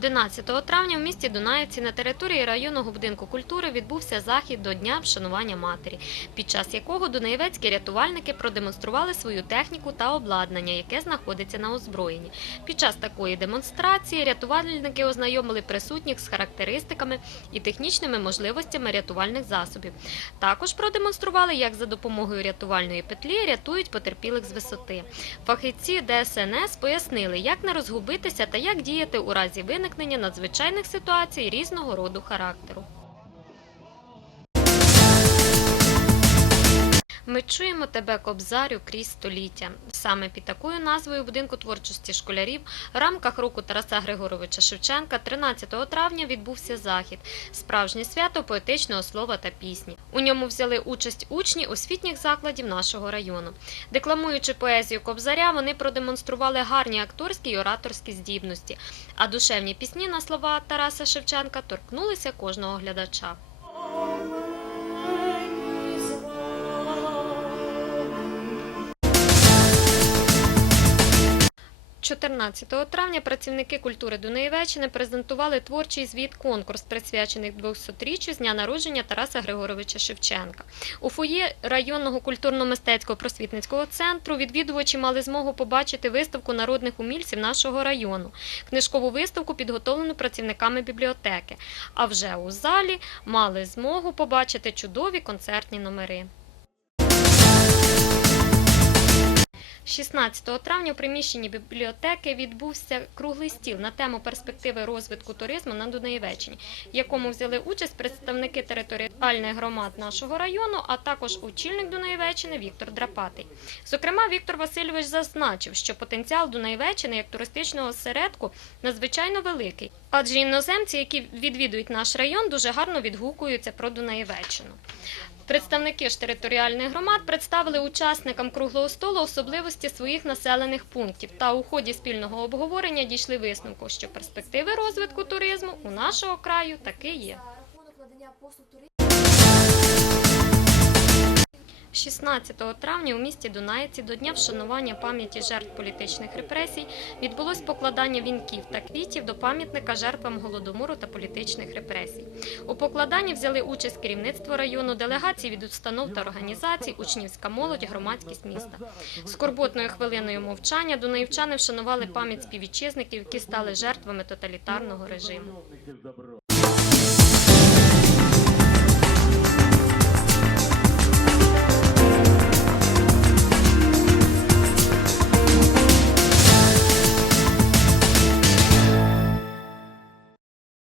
14 травня в місті Дунаївці на території районного будинку культури відбувся захід до Дня вшанування матері, під час якого дунаєвецькі рятувальники продемонстрували свою техніку та обладнання, яке знаходиться на озброєнні. Під час такої демонстрації рятувальники ознайомили присутніх з характеристиками і технічними можливостями рятувальних засобів. Також продемонстрували, як за допомогою рятувальної петлі рятують потерпілих з висоти. Фахівці ДСНС пояснили, як не розгубитися та як діяти у разі виникнення надзвичайних ситуацій різного роду характеру. Ми чуємо тебе, Кобзарю, крізь століття. Саме під такою назвою будинку творчості школярів в рамках року Тараса Григоровича Шевченка 13 травня відбувся захід справжнє свято поетичного слова та пісні. У ньому взяли участь учні освітніх закладів нашого району. Декламуючи поезію Кобзаря, вони продемонстрували гарні акторські й ораторські здібності, а душевні пісні на слова Тараса Шевченка торкнулися кожного глядача. 14 травня працівники культури Дунаєвеччини презентували творчий звіт конкурс, присвячений 200-річчю з дня народження Тараса Григоровича Шевченка. У фоє районного культурно-мистецького просвітницького центру відвідувачі мали змогу побачити виставку народних умільців нашого району. Книжкову виставку підготовлену працівниками бібліотеки. А вже у залі мали змогу побачити чудові концертні номери. 16 травня у приміщенні бібліотеки відбувся круглий стіл на тему перспективи розвитку туризму на Дунаєвеччині, в якому взяли участь представники територіальних громад нашого району, а також очільник Дунаєвеччини Віктор Драпатий. Зокрема, Віктор Васильович зазначив, що потенціал Дунаєвеччини як туристичного осередку надзвичайно великий, адже іноземці, які відвідують наш район, дуже гарно відгукуються про Дунаєвеччину. Представники ж територіальних громад представили учасникам круглого столу особливості своїх населених пунктів та у ході спільного обговорення дійшли висновку, що перспективи розвитку туризму у нашого краю таки є. 16 травня у місті Дунаївці до Дня вшанування пам'яті жертв політичних репресій відбулось покладання вінків та квітів до пам'ятника жертвам голодомору та політичних репресій. У покладанні взяли участь керівництво району, делегації від установ та організацій, учнівська молодь, громадськість міста. Скорботною хвилиною мовчання дунаївчани вшанували пам'ять співвітчизників, які стали жертвами тоталітарного режиму.